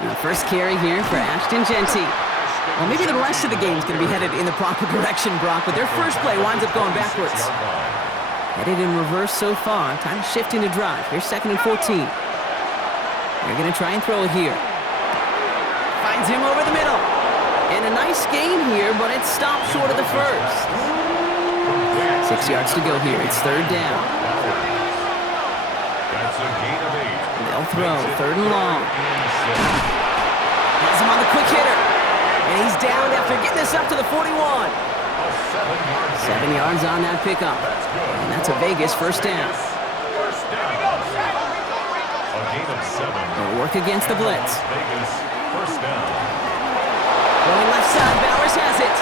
And the first carry here for Ashton Genty. Well, maybe the rest of the game is going to be headed in the proper direction, Brock, but their first play winds up going backwards. Headed in reverse so far. Time to shift into drive. Here's 2nd and 14. They're going to try and throw it here. Finds him over the middle. And a nice gain here, but it stopped short of the first. 6 yards to go here. It's 3rd down. That's a gain of 8. They'll throw. 3rd and long. Has him on the quick hitter. And he's down after getting this up to the 41. 7 yards on that pickup. And that's a Vegas first down. A gain of 7. They'll work against the blitz. Vegas first down. Going left side, Bowers has it.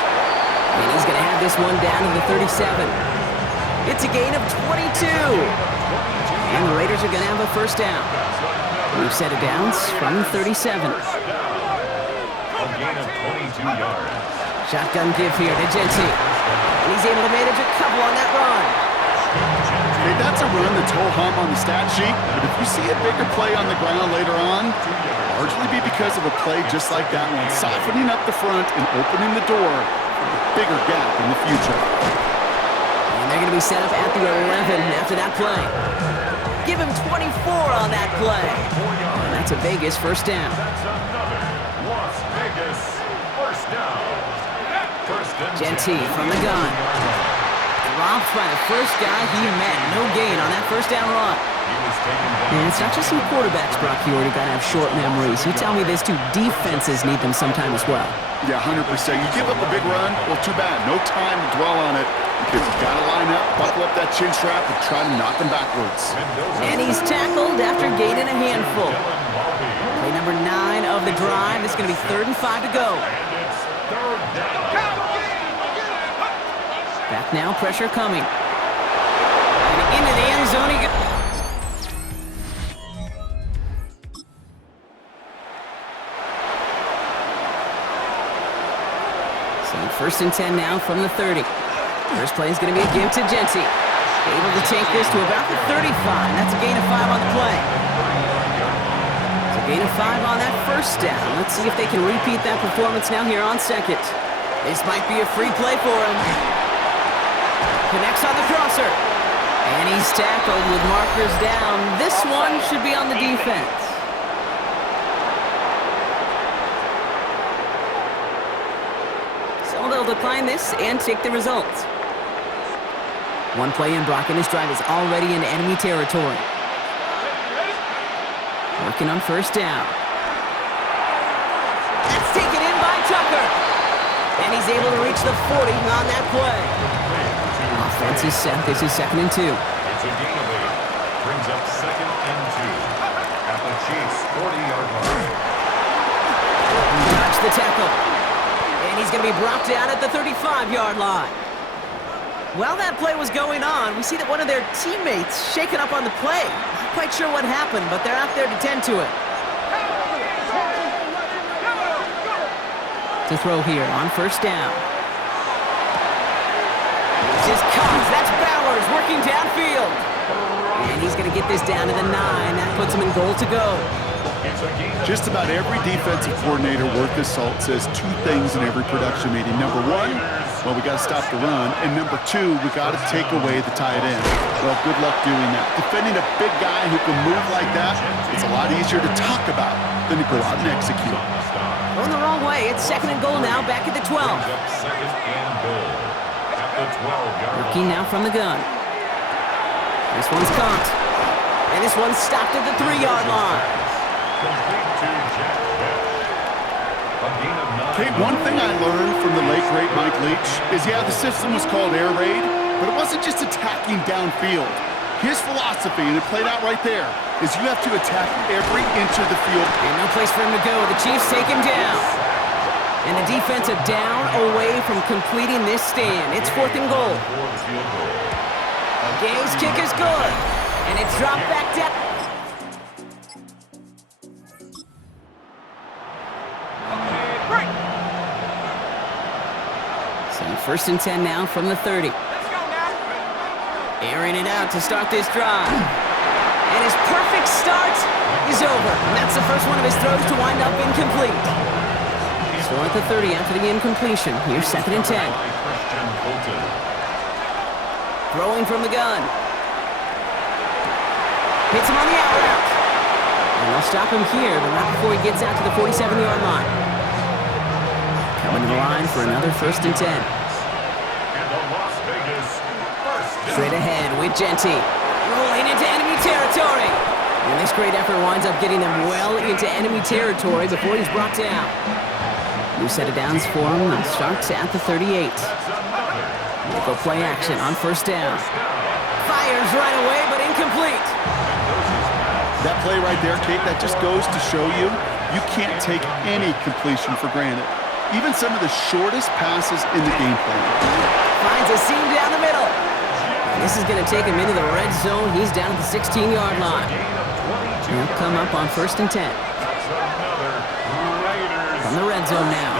And he's going to have this one down to the 37. It's a gain of 22. And the Raiders are going to have a first down. We've set it downs from the 37. A gain of 22 yards. Shotgun give here to Genty. And he's able to manage a couple on that run. Hey, that's a run that's ho-hum on the stat sheet, but if you see a bigger play on the ground later on, it'll largely be because of a play just like that one, softening up the front and opening the door for a bigger gap in the future. And they're going to be set up at the 11 after that play. Give him 24 on that play. And that's a Vegas first down. That's another Las Vegas first down. First and Genty 10. from the gun. Dropped by the first guy he met. No gain on that first down run. He was taken down. And it's not just some quarterbacks, Brock, you already got to have short memories. You tell me this too, defenses need them sometime as well. Yeah, 100%. You give up a big run, well, too bad. No time to dwell on it because you got to line up, buckle up that chin strap, and try to knock them backwards. Mendoza. And he's tackled after gaining a handful. Delane. Play number 9 of the drive. This is going to be 3rd and 5 to go. And it's 3rd down. Back now, pressure coming. And into the end zone he goes. So 1st and 10 now from the 30. First play is going to be a give to Genty. Able to take this to about the 35. That's a gain of 5 on the play. It's a gain of 5 on that first down. Let's see if they can repeat that performance now here on 2nd. This might be a free play for him. Connects on the crosser. And he's tackled with markers down. This one should be on the defense. So they'll decline this and take the results. One play in, Brock, and this drive is already in enemy territory. Working on first down. It's taken in by Tucker. And he's able to reach the 40 on that play. Offense is set. This is 2nd and 2. It's a gain of 8. Brings up 2nd and 2. At the Chiefs' 40-yard line. Dodged the tackle. And he's going to be brought down at the 35-yard line. While that play was going on, we see that one of their teammates shaken up on the play. Not quite sure what happened, but they're out there to tend to it. To throw here on first down. This is Cox. That's Bowers working downfield. And he's going to get this down to the 9. That puts him in goal to go. Just about every defensive coordinator worth his salt says 2 things in every production meeting. Number 1, well, we got to stop the run. And number 2, we got to take away the tight end. Well, good luck doing that. Defending a big guy who can move like that, it's a lot easier to talk about than to go out and execute. Going the wrong way. It's 2nd and goal now, back at the 12. Second and goal. At the 12-yard Working now from the gun. This one's caught. And this one's stopped at the 3-yard line. complete to Jack Bell. A gain of 9. Okay, one thing I learned from the late, great Mike Leach is, yeah, the system was called air raid, but it wasn't just attacking downfield. His philosophy, and it played out right there, is you have to attack every inch of the field. And no place for him to go. The Chiefs take him down. And the defensive down away from completing this stand. It's 4th and goal. Gay's kick is good. And it's dropped back down. So 1st and 10 now from the 30. Airing it out to start this drive. And his perfect start is is over. And that's the first one of his throws to wind up incomplete. So at the 30 after the incompletion. Here's 2nd and 10. Throwing from the gun. Hits him on the out route. And they'll stop him here, but not before he gets out to the 47-yard line. Coming to the line for another 1st and 10. Straight ahead with Genty. Rolling into enemy territory. And this great effort winds up getting them well into enemy territory before he's brought down. New set of downs for him and starts at the 38. We'll go play action on 1st down. Fires right away, but incomplete. That play right there, Kate, that just goes to show you, you can't take any completion for granted. Even some of the shortest passes in the game plan. Finds a seam down the middle. And this is going to take him into the red zone. He's down at the 16-yard line. He'll come up on 1st and 10. From the red zone now.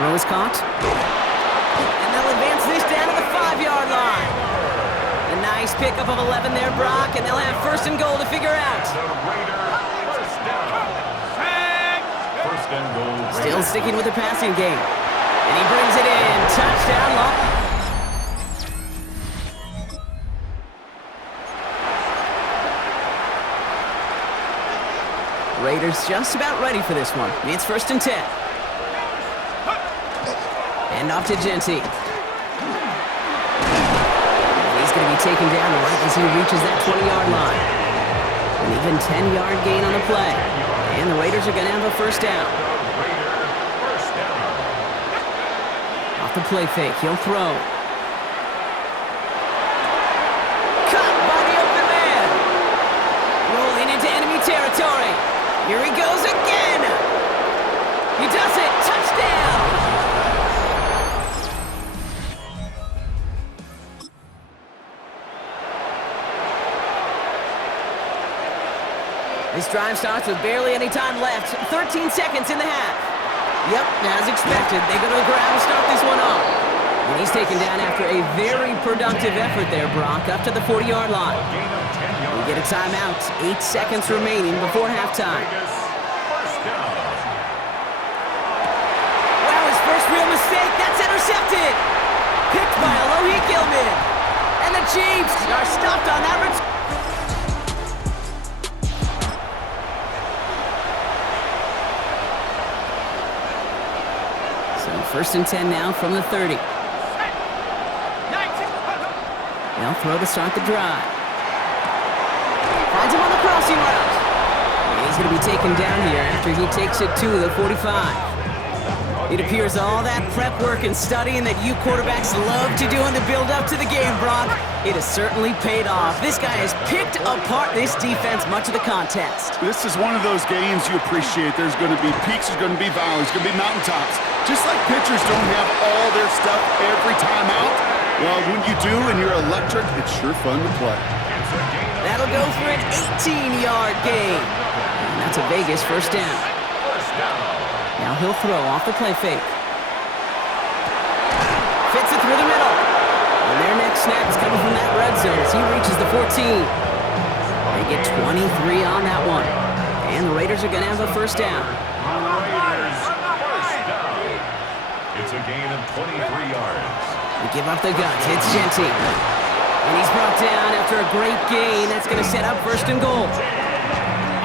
Throw is caught. And they'll advance this down to the 5-yard line. A nice pickup of 11 there, Brock, and they'll have 1st and goal to figure out. Still sticking with the passing game. And he brings it in. Touchdown, long. Raiders just about ready for this one. It's 1st and 10. And off to Genty. He's going to be taken down right as he reaches that 20-yard line. An even 10-yard gain on the play. And the Raiders are going to have a 1st down. Off the play fake, he'll throw. Caught by the open man. Rolling into enemy territory. Here he goes again. He does it. Touchdown. This drive starts with barely any time left. 13 seconds in the half. Yep, as expected, they go to the ground to start this one off. And he's taken down after a very productive effort there, Brock, up to the 40-yard line. We get a timeout. 8 seconds remaining before halftime. Wow, his first real mistake. That's intercepted. Picked by Alohi Gilman. And the Chiefs are stopped on that return. So 1st and 10 now from the 30. They'll throw to start the drive. Finds him on the crossing route. And he's going to be taken down here after he takes it to the 45. It appears all that prep work and studying that you quarterbacks love to do in the build-up to the game, Brock, it has certainly paid off. This guy has picked apart this defense much of the contest. This is one of those games you appreciate. There's going to be peaks, there's going to be valleys, there's going to be mountaintops. Just like pitchers don't have all their stuff every time out, well, when you do and you're electric, it's sure fun to play. That'll go for an 18-yard gain. And that's a Vegas 1st down. Now he'll throw off the play fake. Fits it through the middle. And their next snap is coming from that red zone as he reaches the 14. They get 23 on that one. And the Raiders are going to have a 1st down. It's a gain of 23 yards. They give up the guts. It's Genty. And he's brought down after a great gain. That's going to set up 1st and goal.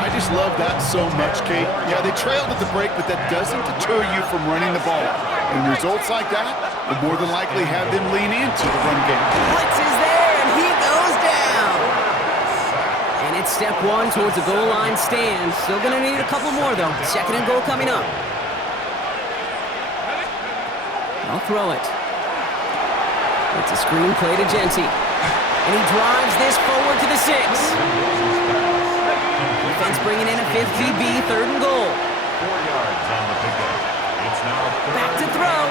I just love that so much, Kate. Yeah, they trailed at the break, but that doesn't deter you from running the ball. And results like that will more than likely have them lean into the run game. Blitz is there, and he goes down. And it's step 1 towards the goal line stand. Still going to need a couple more, though. 2nd and goal coming up. I'll throw it. It's a screen play to Genty. And he drives this forward to the 6. Defense bringing in a 5th DB, 3rd and goal. 4 yards on the pickup. It's now back to throw.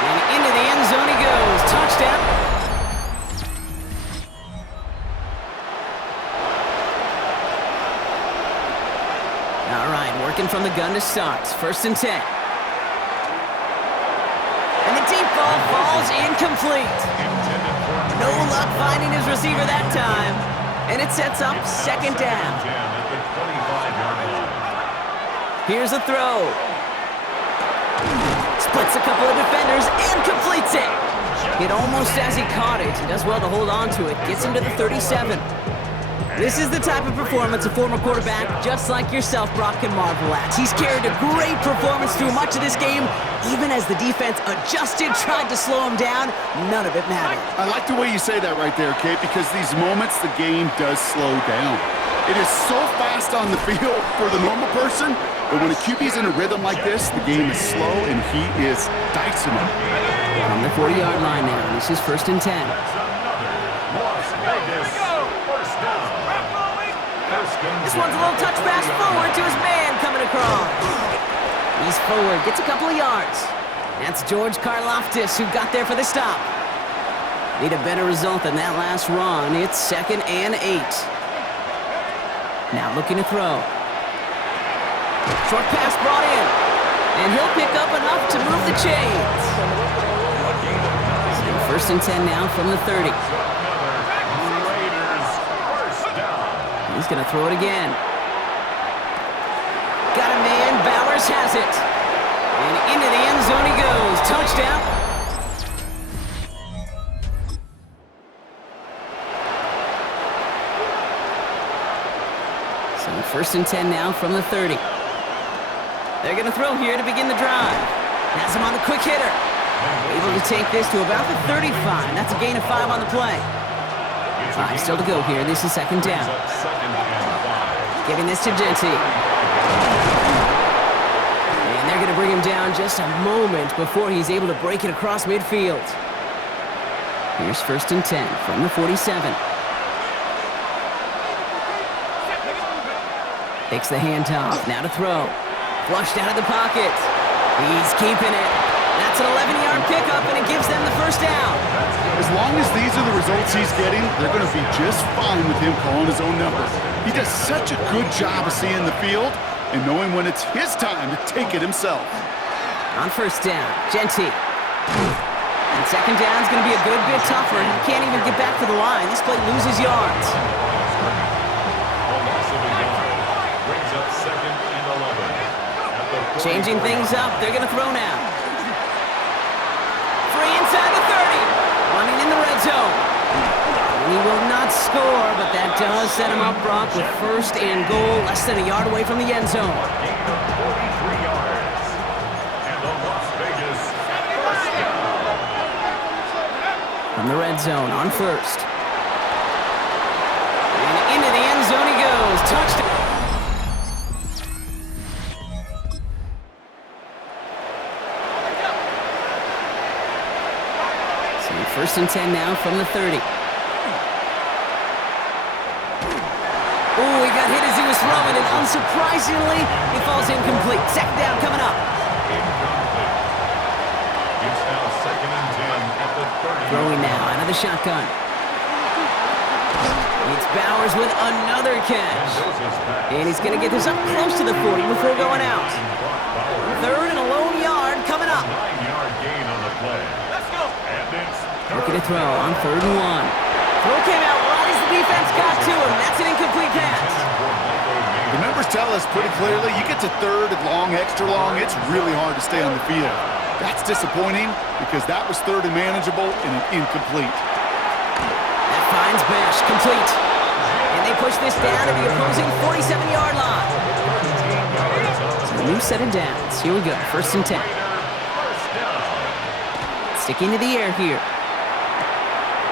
And into the end zone he goes. Touchdown. All right, working from the gun to start. 1st and 10. And the deep ball falls incomplete. No luck finding his receiver that time. And it sets up second down. At the 25-yard line. Here's a throw. Splits a couple of defenders and completes it. It almost as he caught it. He does well to hold on to it. Gets him to the 37. This is the type of performance a former quarterback, just like yourself, Brock, can marvel at. He's carried a great performance through much of this game. Even as the defense adjusted, tried to slow him down, none of it mattered. I like the way you say that right there, Kate, because these moments the game does slow down. It is so fast on the field for the normal person, but when a QB's in a rhythm like this, the game is slow and he is dicing it. From the 40-yard line now, this is 1st and 10. This one's a little touch pass forward to his man coming across. He's forward, gets a couple of yards. That's George Karlaftis who got there for the stop. Need a better result than that last run. It's 2nd and 8. Now looking to throw. Short pass brought in. And he'll pick up enough to move the chains. So 1st and 10 now from the 30. He's going to throw it again. Got a man. Bowers has it. And into the end zone he goes. Touchdown. So 1st and 10 now from the 30. They're going to throw here to begin the drive. Has him on the quick hitter. Able to take this to about the 35. That's a gain of 5 on the play. 5 still to go here. This is 2nd down. Giving this to Genty. And they're going to bring him down just a moment before he's able to break it across midfield. Here's 1st and 10 from the 47. Takes the handoff. Now to throw. Flushed out of the pocket. He's keeping it. That's an 11-yard pickup, and it gives them the 1st down. As long as these are the results he's getting, they're going to be just fine with him calling his own number. He does such a good job of seeing the field and knowing when it's his time to take it himself. On 1st down, Genty. And 2nd down's going to be a good bit tougher. He can't even get back to the line. This play loses yards. Brings up 2nd and 11. Changing things up. They're going to throw now. Free inside the 30. Running in the red zone. And he will not score, but that does set him up, Brock, with 1st and goal, less than a yard away from the end zone. Gain of 43 yards. And the Las Vegas 1st down. From the red zone on 1st. And into the end zone he goes. Touchdown. So 1st and 10 now from the 30. Oh, he got hit as he was throwing, and unsurprisingly, he falls incomplete. 2nd down coming up. It's now 2nd and 10 at the 30. Throwing now out of the shotgun. It's Bowers with another catch. And he's going to get this up close to the 40 before going out. 3rd and a lone yard coming up. 9-yard gain on the play. Let's go. And it's Looking to throw on 3rd and 1. Throw came out right as the defense got to him. That's an incomplete pass. The numbers tell us pretty clearly, you get to 3rd and long, extra long, it's really hard to stay on the field. That's disappointing because that was 3rd and manageable and an incomplete. That finds Bash, complete. And they push this down to the opposing 47-yard line. So a new set of downs. Here we go, 1st and 10. Sticking to the air here.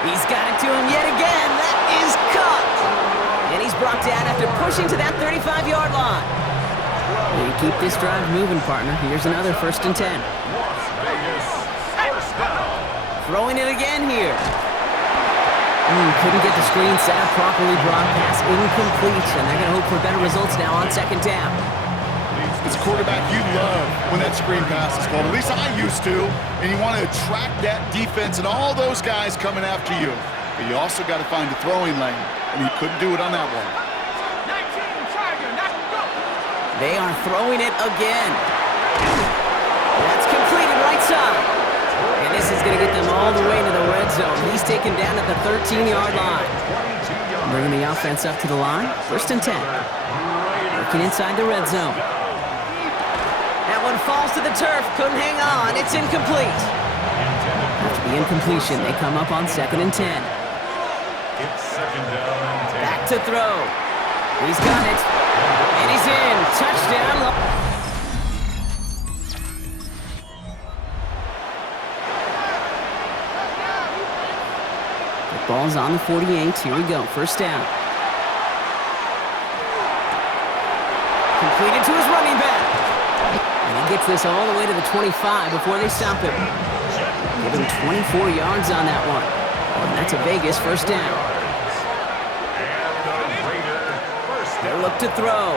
He's got it to him yet again. That is cut. And he's brought down after pushing to that 35-yard line. You keep this drive moving, partner. Here's another 1st and 10. Throwing it again here. Couldn't get the screen set up properly. Broadcast incomplete. And they're going to hope for better results now on 2nd down. As a quarterback, you love when that screen pass is called. At least I used to. And you want to attract that defense and all those guys coming after you. But you also got to find a throwing lane. And he couldn't do it on that one. They are throwing it again. That's completed right side. And this is going to get them all the way into the red zone. He's taken down at the 13-yard line. Bringing the offense up to the line. 1st and 10. Working inside the red zone. That one falls to the turf. Couldn't hang on. It's incomplete. After the incompletion, they come up on 2nd and 10. It's 2nd down and 10. Back to throw. He's got it. And he's in. Touchdown. The ball's on the 48. Here we go. 1st down. Completed to his running back. And he gets this all the way to the 25 before they stop him. Give him 24 yards on that one. And that's a Vegas 1st down. They look to throw.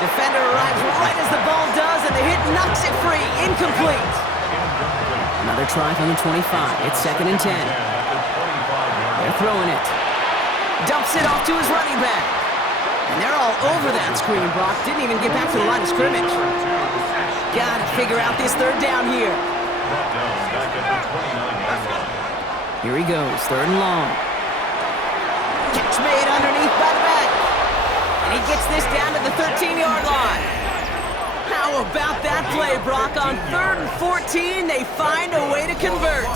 Defender arrives right as the ball does, and the hit knocks it free. Incomplete. Another try from the 25. It's 2nd and 10. They're throwing it. Dumps it off to his running back. And they're all over that screen. Brock didn't even get back to the line of scrimmage. Gotta figure out this 3rd down here. Here he goes, 3rd and long. Catch made underneath by the back. And he gets this down to the 13-yard line. How about that play, Brock? On 3rd and 14, they find a way to convert.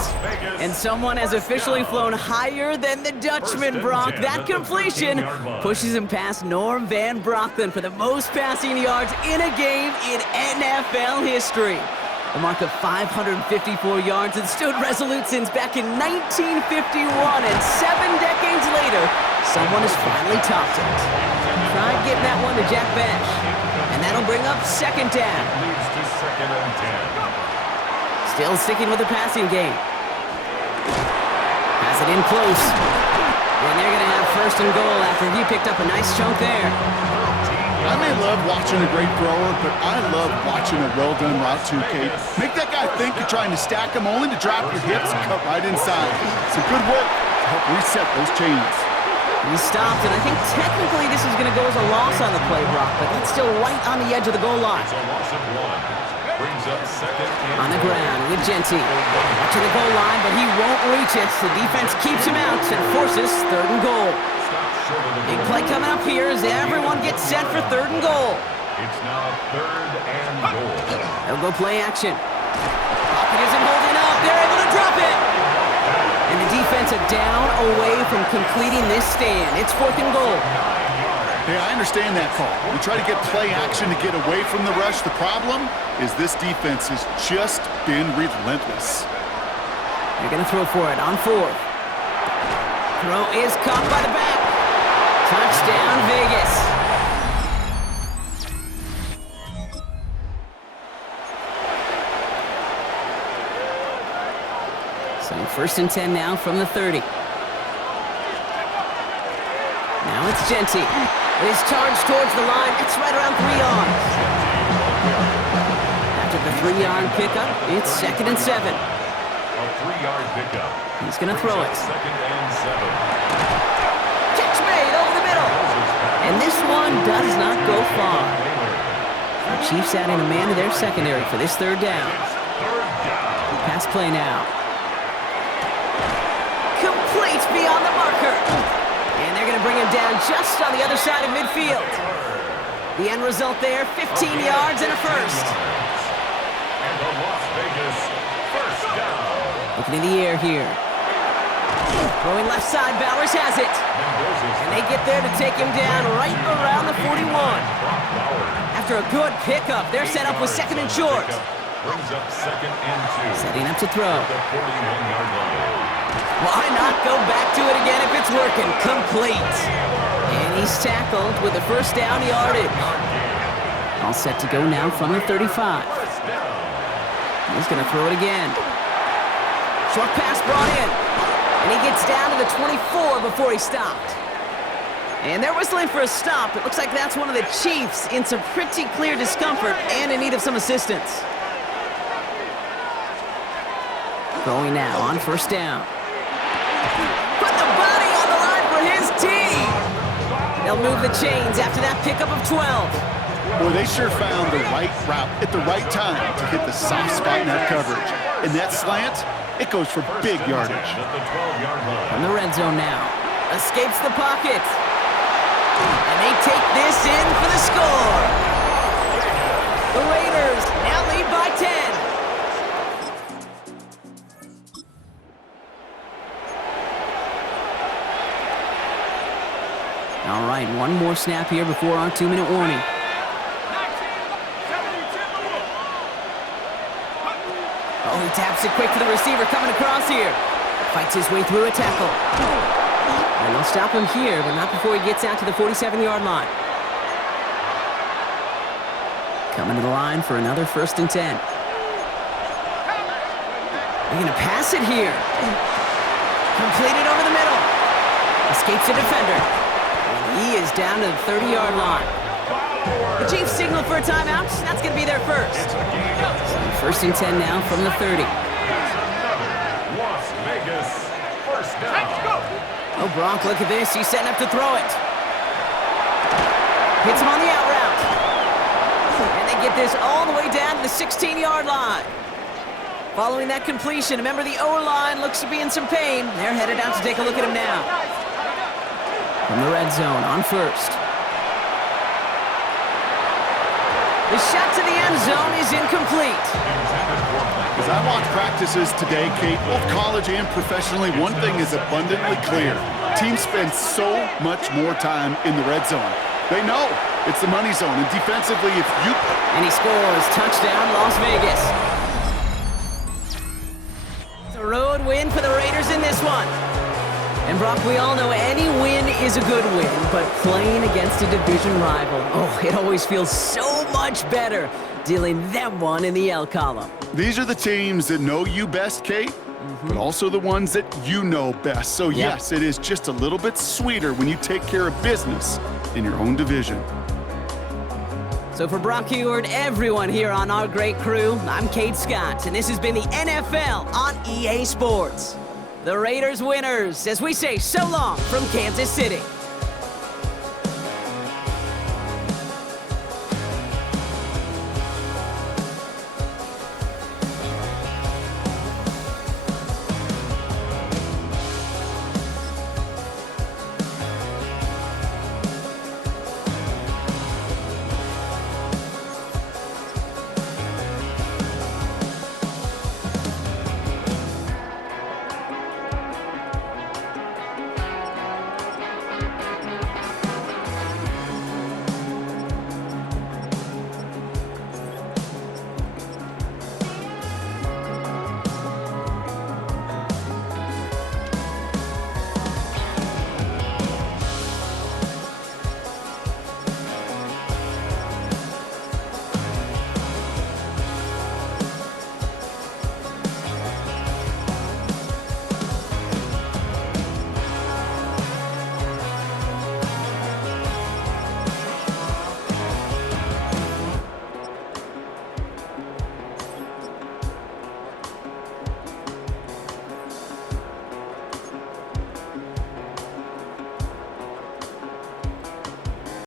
And someone has officially flown higher than the Dutchman, Brock. That completion pushes him past Norm Van Brocklin for the most passing yards in a game in NFL history. A mark of 554 yards and stood resolute since back in 1951, and 7 decades later, someone has finally topped it. Tried getting that one to Jack Bash, and that'll bring up 2nd down. Leads to 2nd and 10. Still sticking with the passing game. Has it in close. And they're going to have 1st and goal after he picked up a nice chunk there. I may love watching a great thrower, but I love watching a well-done route too, Kate. Make that guy think you're trying to stack him only to drop your hips and cut right inside. Some good work to help reset those chains. He stopped, and I think technically this is going to go as a loss on the play, Brock, but that's still right on the edge of the goal line. It's a loss of 1. Brings up 2nd and On the ground with Genty. Up to the goal line, but he won't reach it. The defense keeps him out and forces 3rd and goal. Big play coming up here as everyone gets set for 3rd and goal. It's now 3rd and goal. They'll go play action. Pocket isn't holding up. They're able to drop it. And the defense are down away from completing this stand. It's 4th and goal. Hey, I understand that call. We try to get play action to get away from the rush. The problem is this defense has just been relentless. They're going to throw for it on 4th. Throw is caught by the back. Touchdown, Vegas. So 1st and 10 now from the 30. Now it's Genty. His charge towards the line. It's right around 3 yards. After the 3-yard pickup, it's 2nd and 7. A 3-yard pickup. He's going to throw it. 2nd and 7. Catch made over the middle. And this one does not go far. The Chiefs adding a man to their secondary for this 3rd down. Pass play now. Complete beyond the marker. And they're going to bring him down just on the other side of midfield. The end result there, 15 yards and a 1st. And the Las Vegas 1st down. Looking in the air here. Throwing left side, Bowers has it. And they get there to take him down right around the 41. After a good pickup, they're set up with 2nd and short. Brings up 2nd and 2. Setting up to throw. The 41-yard line. Why not go back to it again if it's working? Complete. And he's tackled with the 1st down yardage. All set to go now from the 35. He's going to throw it again. Short pass brought in. And he gets down to the 24 before he stopped. And they're whistling for a stop. It looks like that's one of the Chiefs in some pretty clear discomfort and in need of some assistance. Going now on 1st down. Put the body on the line for his team. They'll move the chains after that pickup of 12. Boy, they sure found the right route at the right time to hit the soft spot in that coverage. And that slant, it goes for big yardage. At the 12-yard line. From the red zone now. Escapes the pocket. And they take this in for the score. The Raiders now lead by 10. All right, one more snap here before our 2-minute warning. Oh, he taps it quick to the receiver coming across here. Fights his way through a tackle. And they'll stop him here, but not before he gets out to the 47-yard line. Coming to the line for another 1st and 10. They're going to pass it here. Completed over the middle. Escapes a defender. And he is down to the 30-yard line. The Chiefs signal for a timeout. That's going to be their first. So 1st and 10 now from the 30. Las Vegas, first down. Oh, Gronk, look at this. He's setting up to throw it. Hits him on the out route. And they get this all the way down to the 16-yard line. Following that completion, a member of the O-line looks to be in some pain. They're headed out to take a look at him now. From the red zone on 1st. The shot to the end zone is incomplete. As I watch practices today, Kate, both college and professionally, one thing is abundantly clear. Teams spend so much more time in the red zone. They know it's the money zone, and defensively, if you... And he scores. Touchdown, Las Vegas. It's a road win for the Raiders in this one. And Brock, we all know any win is a good win, but playing against a division rival, oh, it always feels so much better dealing them one in the L column. These are the teams that know you best, Kate, but also the ones that you know best. So yes, it is just a little bit sweeter when you take care of business in your own division. So for Brock Heward, everyone here on our great crew, I'm Kate Scott, and this has been the NFL on EA Sports. The Raiders winners, as we say so long from Kansas City.